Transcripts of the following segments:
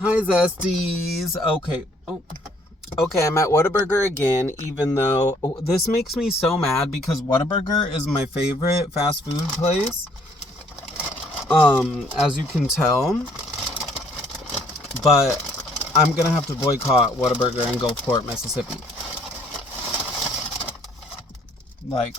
Hi, Zesties. Okay. Okay, I'm at Whataburger again, even though this makes me so mad because Whataburger is my favorite fast food place. As you can tell. But I'm gonna have to boycott Whataburger in Gulfport, Mississippi. Like,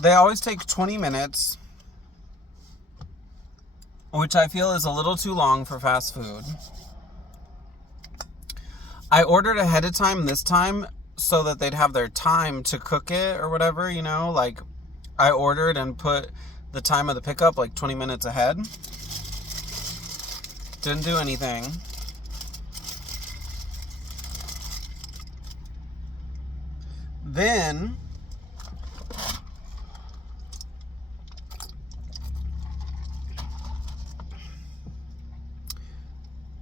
they always take 20 minutes, which I feel is a little too long for fast food. I ordered ahead of time this time so that they'd have their time to cook it or whatever, you know? Like, I ordered and put the time of the pickup like 20 minutes ahead. Didn't do anything. Then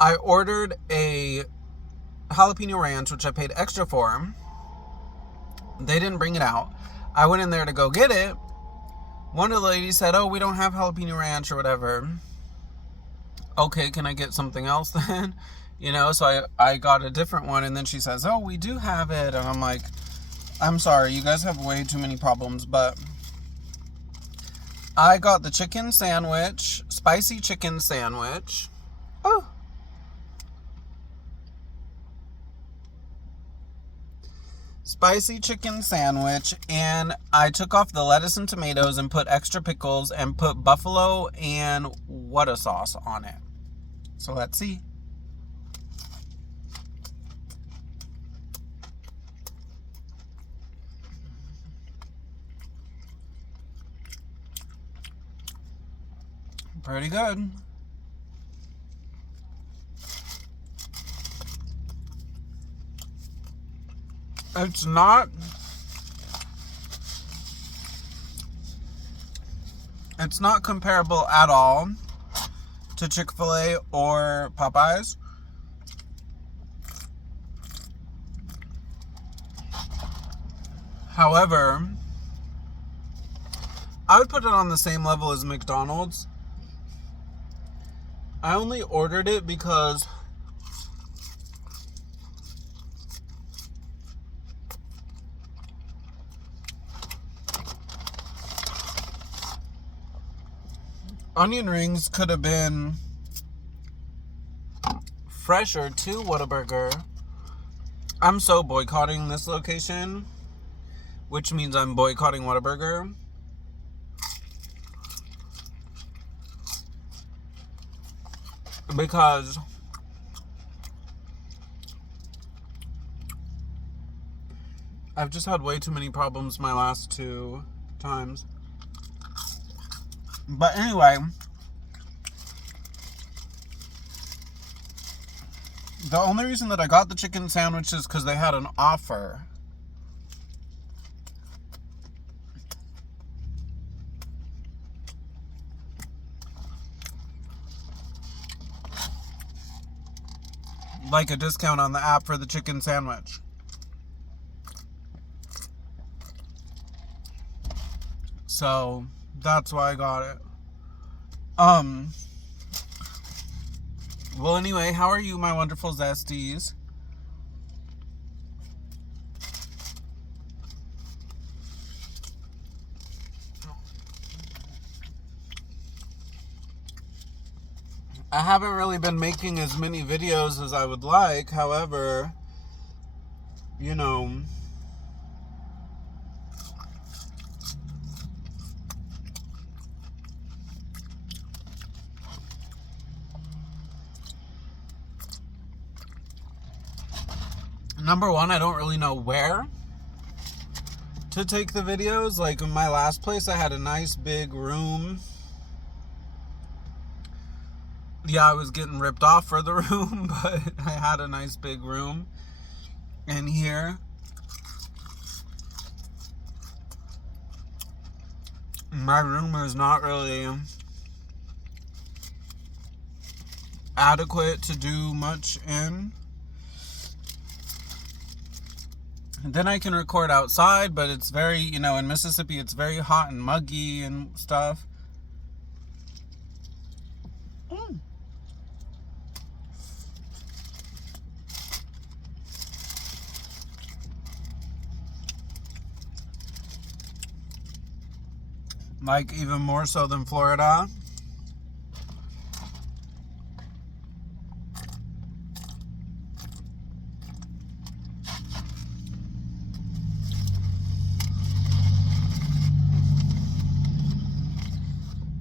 I ordered a jalapeno ranch, which I paid extra for. They didn't bring it out. I went in there to go get it. One of the ladies said, "Oh, we don't have jalapeno ranch or whatever." Okay, can I get something else then? You know, so I got a different one, and then she says, "Oh, we do have it." And I'm like, I'm sorry, you guys have way too many problems, but I got the chicken sandwich, spicy chicken sandwich. Oh. Spicy chicken sandwich, and I took off the lettuce and tomatoes and put extra pickles and put buffalo and Whataburger sauce on it. So let's see. Pretty good. It's not comparable at all to Chick-fil-A or Popeyes. However, I would put it on the same level as McDonald's. I only ordered it because onion rings could have been fresher to Whataburger. I'm so boycotting this location, which means I'm boycotting Whataburger. Because I've just had way too many problems my last two times. But anyway, the only reason that I got the chicken sandwich is because they had an offer. Like a discount on the app for the chicken sandwich. So that's why I got it. Well, anyway, how are you, my wonderful Zesties? I haven't really been making as many videos as I would like. However, you know, number one, I don't really know where to take the videos. Like in my last place, I had a nice big room. Yeah, I was getting ripped off for the room, but I had a nice big room. And here, my room is not really adequate to do much in. Then I can record outside, but it's very, you know, in Mississippi, it's very hot and muggy and stuff. Mm. Like, even more so than Florida.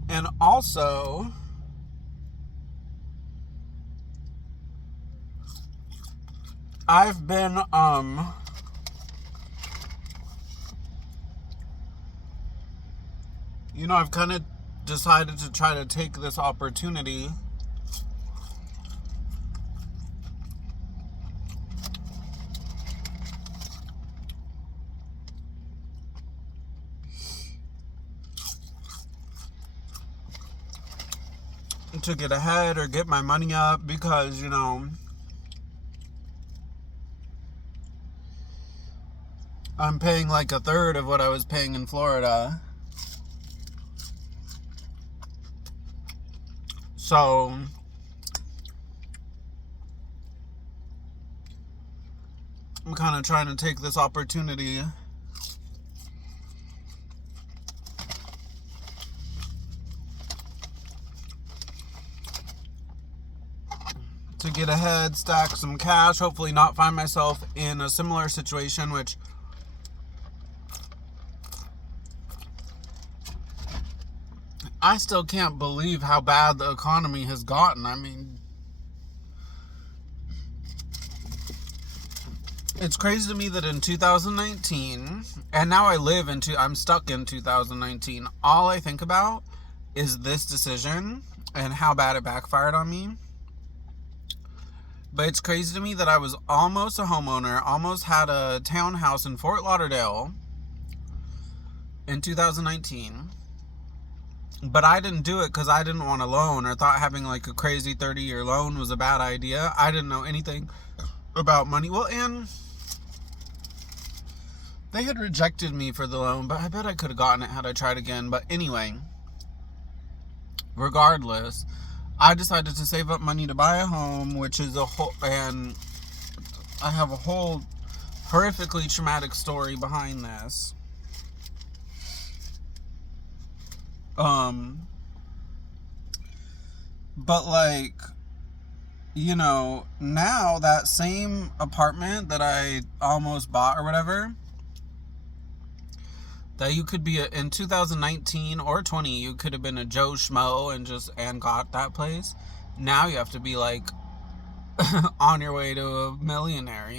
And also, I've been, I've kind of decided to try to take this opportunity to get ahead or get my money up because, I'm paying like a third of what I was paying in Florida. So, I'm kind of trying to take this opportunity to get ahead, stack some cash, hopefully not find myself in a similar situation, which I still can't believe how bad the economy has gotten. I mean, it's crazy to me that in 2019, and now I'm stuck in 2019, all I think about is this decision and how bad it backfired on me. But it's crazy to me that I was almost a homeowner, almost had a townhouse in Fort Lauderdale in 2019. But I didn't do it because I didn't want a loan or thought having like a crazy 30-year loan was a bad idea. I didn't know anything about money. Well, and they had rejected me for the loan, but I bet I could have gotten it had I tried again. But anyway, regardless, I decided to save up money to buy a home, which is and I have a whole horrifically traumatic story behind this. But like, now that same apartment that I almost bought or whatever, that you could be in 2019 or 20, you could have been a Joe Schmo and got that place. Now you have to be like on your way to a millionaire,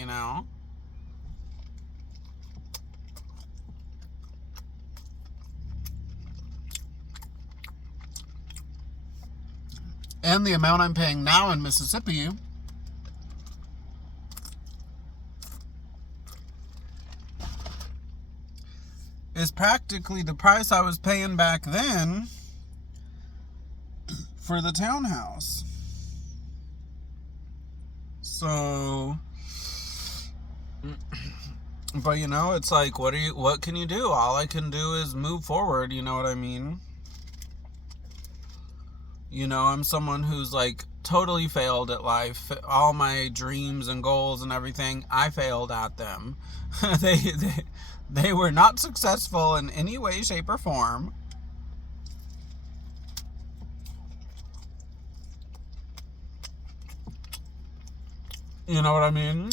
And the amount I'm paying now in Mississippi is practically the price I was paying back then for the townhouse. So, but it's like, what can you do? All I can do is move forward, you know what I mean? I'm someone who's like totally failed at life. All my dreams and goals and everything, I failed at them. They were not successful in any way, shape, or form. You know what I mean?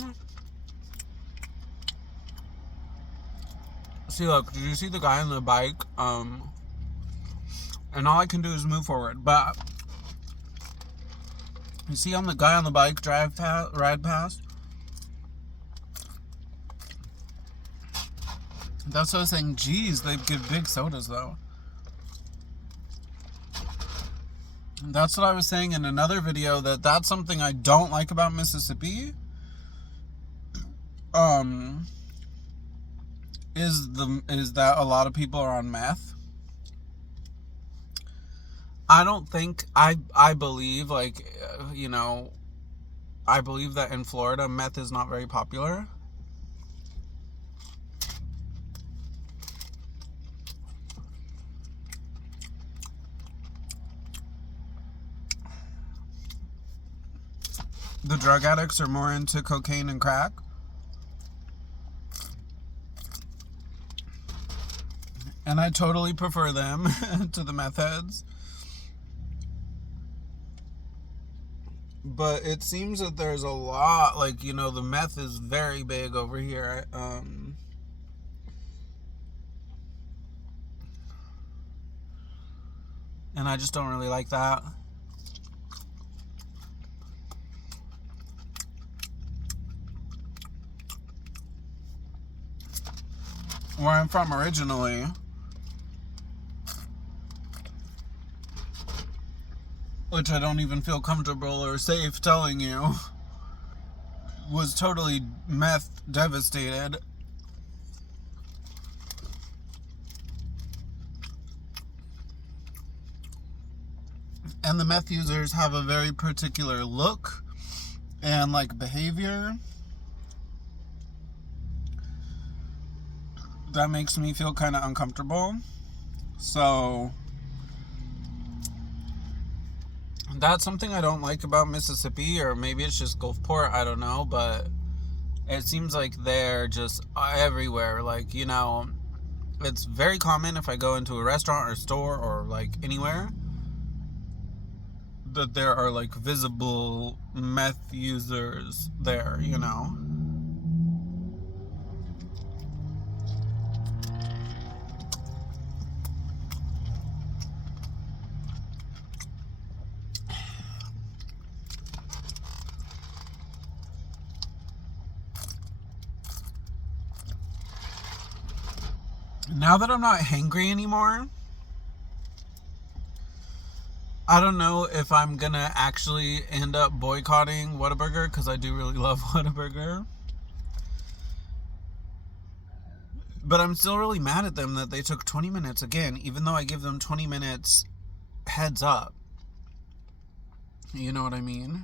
See, look, did you see the guy on the bike? And all I can do is move forward. But you see on the guy on the bike ride past? That's what I was saying. Geez, they give big sodas though. That's what I was saying in another video, that's something I don't like about Mississippi. Is that a lot of people are on meth. I don't think I believe I believe that in Florida meth is not very popular. the drug addicts are more into cocaine and crack. And I totally prefer them to the meth heads. But it seems that there's a lot, like, you know, the meth is very big over here. And I just don't really like that. Where I'm from originally, which I don't even feel comfortable or safe telling you, was totally meth devastated. And the meth users have a very particular look and like behavior that makes me feel kind of uncomfortable. So that's something I don't like about Mississippi, or maybe it's just Gulfport, I don't know, but it seems like they're just everywhere. Like, you know, it's very common if I go into a restaurant or store or like anywhere that there are like visible meth users there, you know. Now that I'm not hangry anymore, I don't know if I'm gonna actually end up boycotting Whataburger, because I do really love Whataburger. But I'm still really mad at them that they took 20 minutes again, even though I give them 20 minutes heads up. You know what I mean?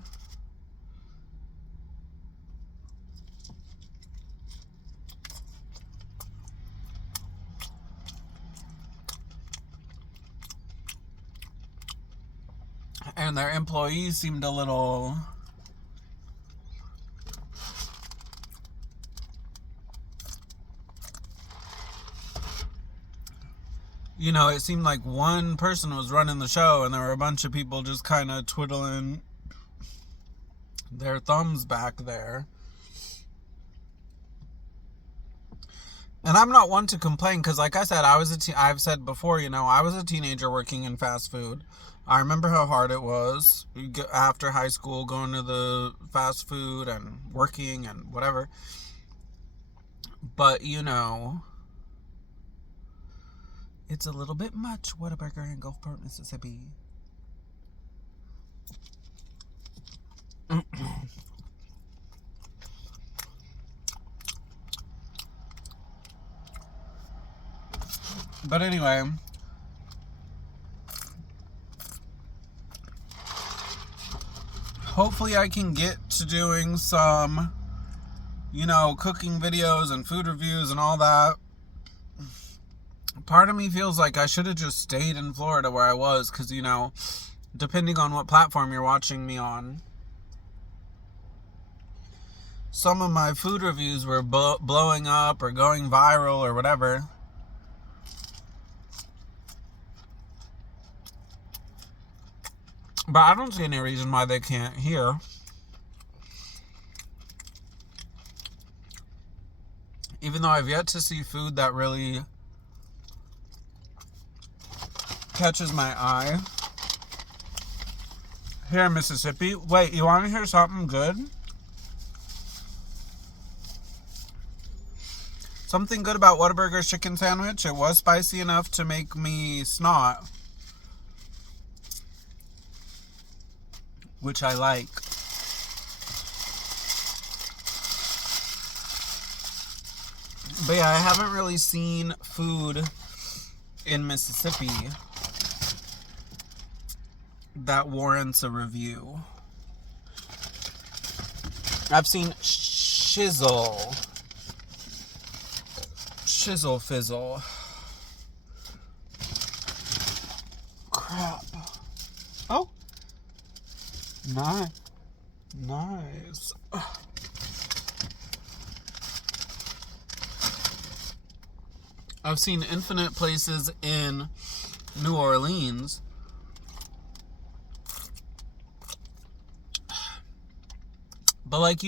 And their employees seemed a little... You know, it seemed like one person was running the show and there were a bunch of people just kind of twiddling their thumbs back there. And I'm not one to complain, because like I said, I've said before, you know, I was a teenager working in fast food. I remember how hard it was after high school, going to the fast food and working and whatever. But, you know, it's a little bit much, Whataburger in Gulfport, Mississippi. But anyway, hopefully I can get to doing some, you know, cooking videos and food reviews and all that. Part of me feels like I should have just stayed in Florida where I was, because, you know, depending on what platform you're watching me on, some of my food reviews were blowing up or going viral or whatever. But I don't see any reason why they can't here. Even though I've yet to see food that really catches my eye here in Mississippi. Wait, you want to hear something good? Something good about Whataburger's chicken sandwich. It was spicy enough to make me snot, which I like. But yeah, I haven't really seen food in Mississippi that warrants a review. I've seen shizzle fizzle. Crap. Oh. Nice. I've seen infinite places in New Orleans. But like,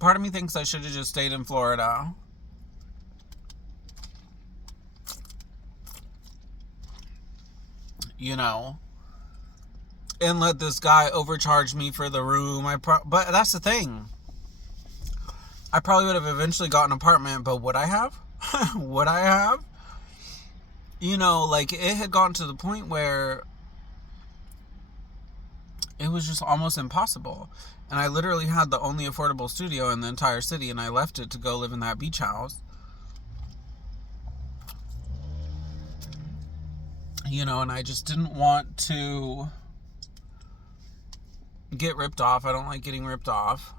part of me thinks I should have just stayed in Florida. And let this guy overcharge me for the room. But that's the thing. I probably would have eventually gotten an apartment, but would I have? Would I have? Like, it had gotten to the point where it was just almost impossible. And I literally had the only affordable studio in the entire city, and I left it to go live in that beach house. And I just didn't want to get ripped off. I don't like getting ripped off.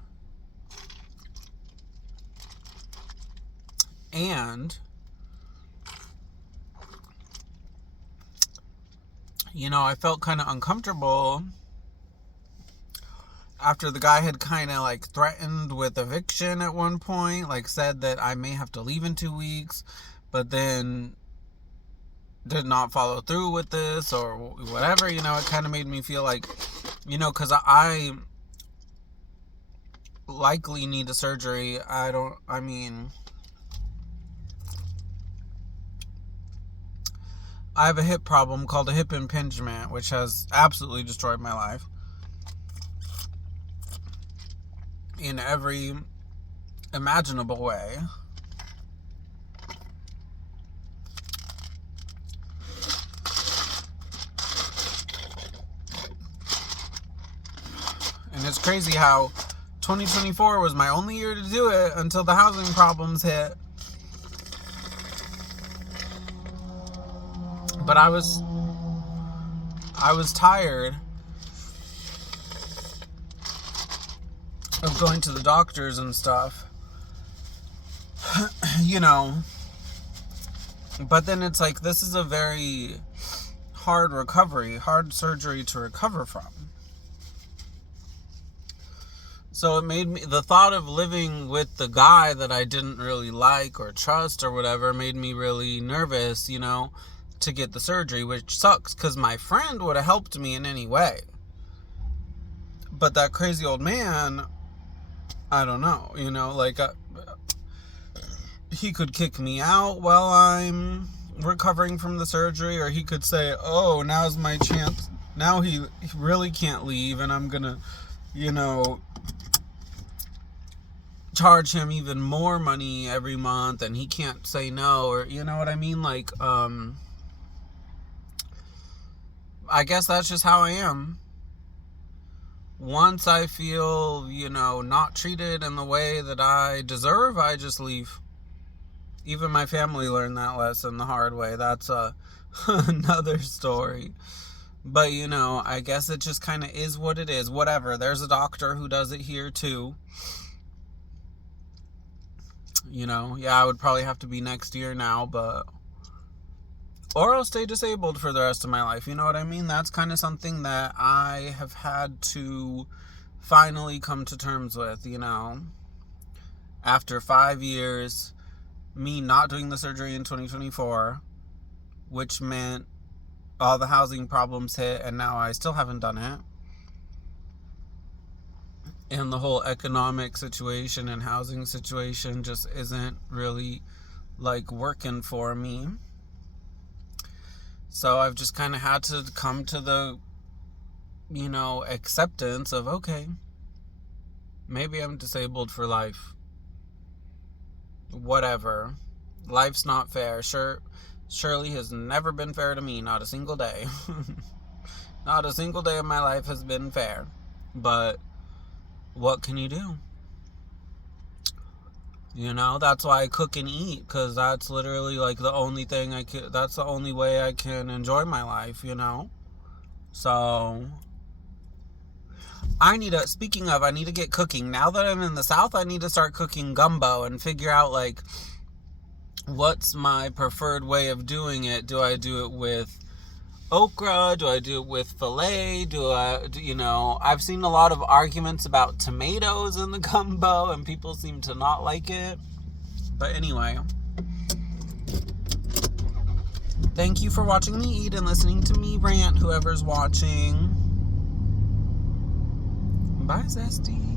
And, I felt kind of uncomfortable after the guy had kind of like threatened with eviction at one point, like said that I may have to leave in 2 weeks, but then did not follow through with this or whatever. It kind of made me feel like, because I likely need a surgery. I have a hip problem called a hip impingement, which has absolutely destroyed my life in every imaginable way. And it's crazy how 2024 was my only year to do it until the housing problems hit. But I was tired of going to the doctors and stuff. But then it's like, this is a very hard surgery to recover from. So it made me, the thought of living with the guy that I didn't really like or trust or whatever made me really nervous, to get the surgery, which sucks because my friend would have helped me in any way. But that crazy old man, I don't know, he could kick me out while I'm recovering from the surgery, or he could say, oh, now's my chance. Now he really can't leave, and I'm gonna, charge him even more money every month, and he can't say no, or you know what I mean? Like, I guess that's just how I am. Once I feel, not treated in the way that I deserve, I just leave. Even my family learned that lesson the hard way. That's another story. But, I guess it just kind of is what it is. Whatever. There's a doctor who does it here, too. Yeah, I would probably have to be next year now, but... Or I'll stay disabled for the rest of my life. You know what I mean? That's kind of something that I have had to finally come to terms with, After 5 years, me not doing the surgery in 2024, which meant all the housing problems hit, and now I still haven't done it. And the whole economic situation and housing situation just isn't really, working for me. So I've just kind of had to come to the, acceptance of, okay, maybe I'm disabled for life. Whatever. Life's not fair. Shirley has never been fair to me, not a single day. Not a single day of my life has been fair. But what can you do? That's why I cook and eat, because that's literally the only thing that's the only way I can enjoy my life, So I need to get cooking. Now that I'm in the South, I need to start cooking gumbo and figure out what's my preferred way of doing it. Do I do it with okra? Do I do it with filet? I've seen a lot of arguments about tomatoes in the gumbo, and people seem to not like it. But anyway, thank you for watching me eat and listening to me rant, whoever's watching. Bye, Zesty.